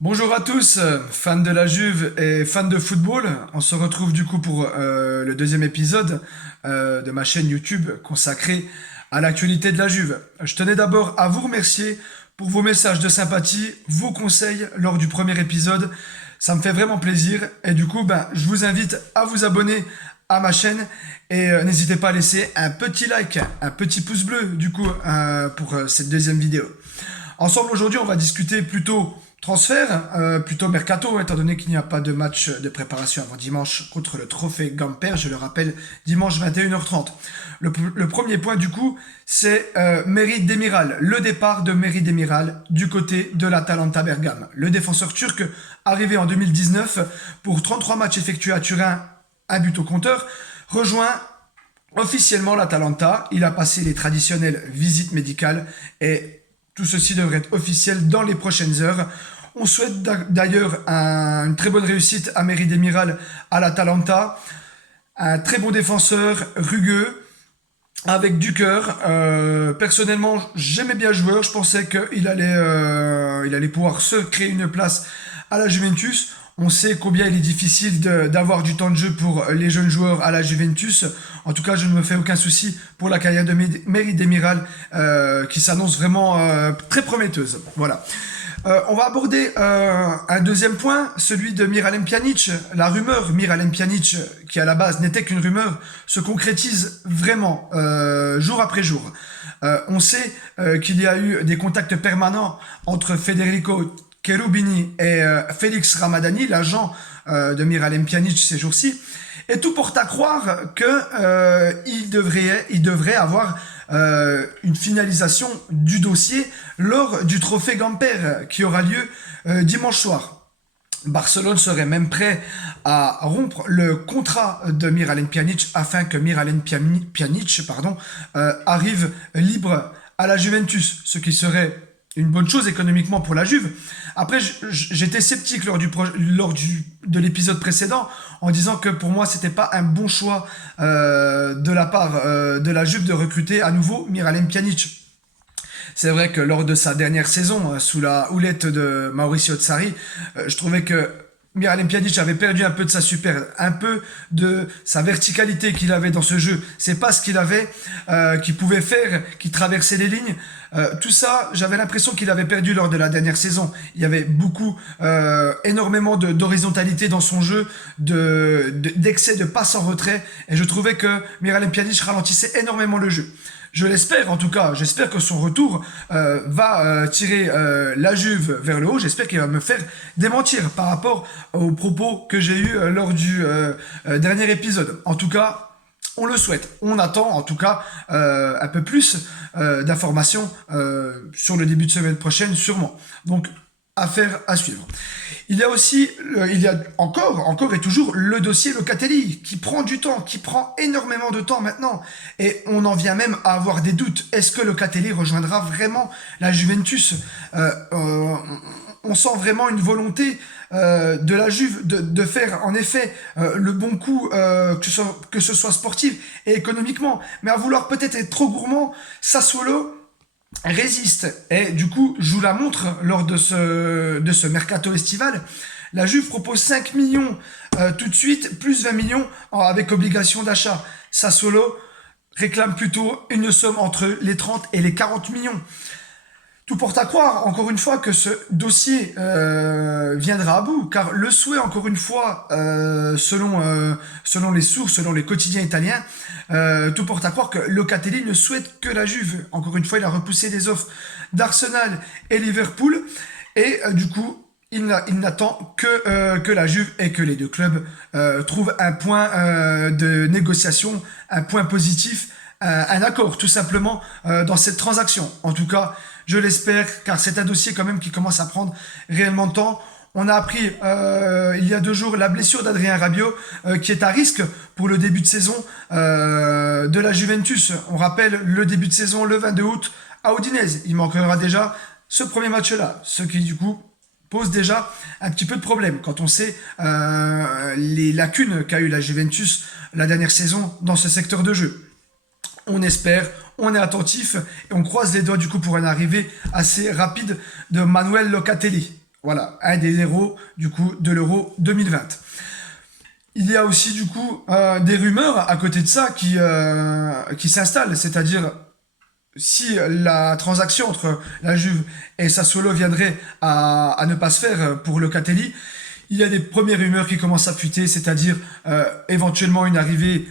Bonjour à tous, fans de la Juve et fans de football. On se retrouve du coup pour le deuxième épisode de ma chaîne YouTube consacrée à l'actualité de la Juve. Je tenais d'abord à vous remercier pour vos messages de sympathie, vos conseils lors du premier épisode. Ça me fait vraiment plaisir et du coup, je vous invite à vous abonner à ma chaîne et n'hésitez pas à laisser un petit like, un petit pouce bleu du coup pour cette deuxième vidéo. Ensemble aujourd'hui, on va discuter plutôt transfert, plutôt mercato, étant donné qu'il n'y a pas de match de préparation avant dimanche contre le Trophée Gamper, je le rappelle, dimanche 21h30. Le premier point du coup, c'est Merih Demiral, le départ de Merih Demiral du côté de l'Atalanta Bergame. Le défenseur turc, arrivé en 2019 pour 33 matchs effectués à Turin, un but au compteur, rejoint officiellement l'Atalanta. Il a passé les traditionnelles visites médicales et tout ceci devrait être officiel dans les prochaines heures. On souhaite d'ailleurs une très bonne réussite à Merih Demiral à l'Atalanta. Un très bon défenseur, rugueux, avec du cœur. Personnellement, j'aimais bien le joueur. Je pensais il allait pouvoir se créer une place à la Juventus. On sait combien il est difficile d'avoir du temps de jeu pour les jeunes joueurs à la Juventus. En tout cas, je ne me fais aucun souci pour la carrière de Merih Demiral qui s'annonce vraiment très prometteuse. Voilà. On va aborder un deuxième point, celui de Miralem Pjanic. La rumeur Miralem Pjanic, qui à la base n'était qu'une rumeur, se concrétise vraiment jour après jour. On sait qu'il y a eu des contacts permanents entre Federico Cherubini et Félix Ramadani, l'agent de Miralem Pjanic ces jours-ci. Et tout porte à croire qu'il devrait avoir une finalisation du dossier lors du trophée Gamper qui aura lieu dimanche soir. Barcelone serait même prêt à rompre le contrat de Miralem Pjanic afin que Miralem Pjanic arrive libre à la Juventus, ce qui serait une bonne chose économiquement pour la Juve. Après, j'étais sceptique de l'épisode précédent en disant que pour moi, c'était pas un bon choix de la part de la Juve de recruter à nouveau Miralem Pjanic. C'est vrai que lors de sa dernière saison, sous la houlette de Mauricio Sarri, je trouvais que Miralem Pjanic avait perdu un peu de sa un peu de sa verticalité qu'il avait dans ce jeu. C'est pas ce qu'il avait, qu'il pouvait faire, qui traversait les lignes. Tout ça, j'avais l'impression qu'il avait perdu lors de la dernière saison. Il y avait énormément d'horizontalité dans son jeu, d'excès de passes en retrait, et je trouvais que Miralem Pjanic ralentissait énormément le jeu. Je l'espère en tout cas, j'espère que son retour va tirer la Juve vers le haut, j'espère qu'il va me faire démentir par rapport aux propos que j'ai eus lors du dernier épisode. En tout cas, on le souhaite, on attend en tout cas un peu plus d'informations sur le début de semaine prochaine sûrement. Donc affaire à suivre. Il y a encore et toujours le dossier Locatelli qui prend du temps, qui prend énormément de temps maintenant. Et on en vient même à avoir des doutes. Est-ce que Locatelli rejoindra vraiment la Juventus on sent vraiment une volonté de la Juve de faire en effet le bon coup, que ce soit sportif et économiquement. Mais à vouloir peut-être être trop gourmand, Sassuolo résiste et du coup joue la montre lors de ce mercato estival. La Juve propose 5 millions tout de suite, plus 20 millions avec obligation d'achat. Sassuolo réclame plutôt une somme entre les 30 et les 40 millions. Tout porte à croire, encore une fois, que ce dossier viendra à bout, car le souhait, encore une fois, selon les sources, selon les quotidiens italiens, tout porte à croire que Locatelli ne souhaite que la Juve. Encore une fois, il a repoussé des offres d'Arsenal et Liverpool, et du coup, il n'attend que la Juve et que les deux clubs trouvent un point de négociation, un point positif, un accord tout simplement dans cette transaction. En tout cas, je l'espère, car c'est un dossier quand même qui commence à prendre réellement de temps. On a appris il y a 2 jours la blessure d'Adrien Rabiot qui est à risque pour le début de saison de la Juventus. On rappelle le début de saison le 22 août à Udinese. Il manquera déjà ce premier match-là, ce qui du coup pose déjà un petit peu de problème quand on sait les lacunes qu'a eu la Juventus la dernière saison dans ce secteur de jeu. On espère, on est attentif et on croise les doigts du coup pour une arrivée assez rapide de Manuel Locatelli. Voilà, un des héros du coup de l'Euro 2020. Il y a aussi du coup des rumeurs à côté de ça qui s'installent, c'est-à-dire si la transaction entre la Juve et Sassuolo viendrait à ne pas se faire pour Locatelli, il y a des premières rumeurs qui commencent à fuiter, c'est-à-dire éventuellement une arrivée,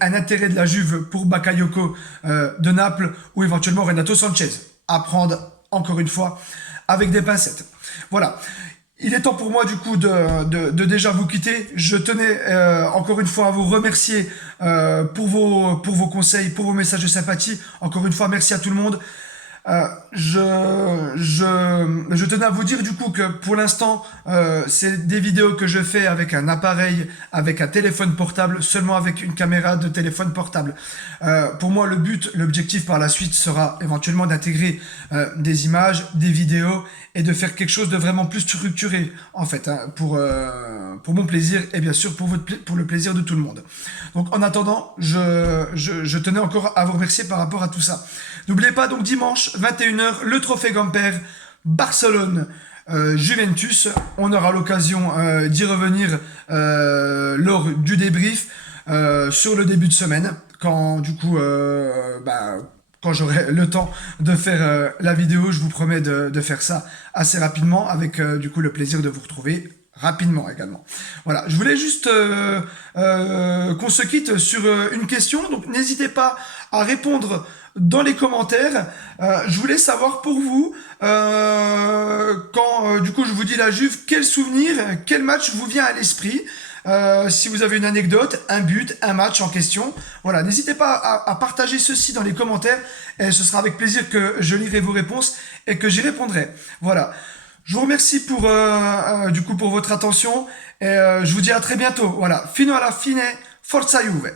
un intérêt de la Juve pour Bakayoko de Naples ou éventuellement Renato Sanchez. À prendre encore une fois avec des pincettes. Voilà. Il est temps pour moi du coup de déjà vous quitter. Je tenais encore une fois à vous remercier pour vos conseils, pour vos messages de sympathie. Encore une fois, merci à tout le monde. Je tenais à vous dire du coup que pour l'instant, c'est des vidéos que je fais avec un appareil, avec un téléphone portable, seulement avec une caméra de téléphone portable. Pour moi, l'objectif par la suite sera éventuellement d'intégrer des images, des vidéos et de faire quelque chose de vraiment plus structuré en fait, hein, pour mon plaisir et bien sûr pour le plaisir de tout le monde. Donc en attendant, je tenais encore à vous remercier par rapport à tout ça. N'oubliez pas donc dimanche 21 h le trophée Gamper Barcelone Juventus. On aura l'occasion d'y revenir lors du débrief sur le début de semaine quand du coup quand j'aurai le temps de faire la vidéo, je vous promets de faire ça assez rapidement avec du coup le plaisir de vous retrouver rapidement également. Voilà, je voulais juste qu'on se quitte sur une question, donc n'hésitez pas à répondre dans les commentaires. Je voulais savoir pour vous, quand du coup je vous dis la Juve, quel souvenir, quel match vous vient à l'esprit. Si vous avez une anecdote, un but, un match en question, voilà, n'hésitez pas à partager ceci dans les commentaires et ce sera avec plaisir que je lirai vos réponses et que j'y répondrai. Voilà. Je vous remercie du coup pour votre attention et je vous dis à très bientôt. Voilà, fino alla fine, forza Juve.